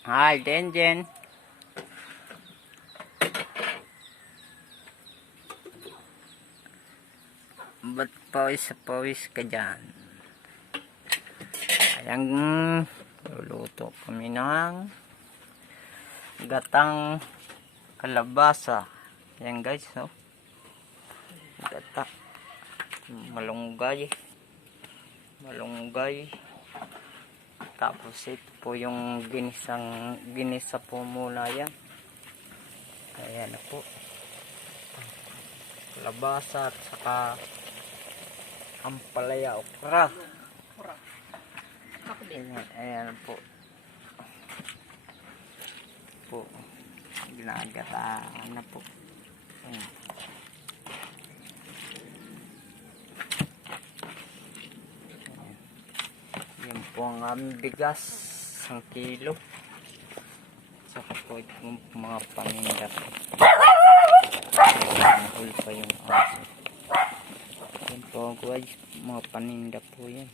Hi, Denjen. Ba't pawis ka dyan? Ayan, luluto kami ng gatang kalabasa. Ayan guys, no? Gata. Malunggay. Tapos ito po yung ginisa po muna yan. Ayan na po. Kalabasa at saka ampalaya okra. Ayan po. Ginagataan na po. Ayan. Yan po ang aming bigas, 1 kilo. Saka po itong mga paninda po. Mahul pa yung aso. Yan po guys, mga paninda po yan.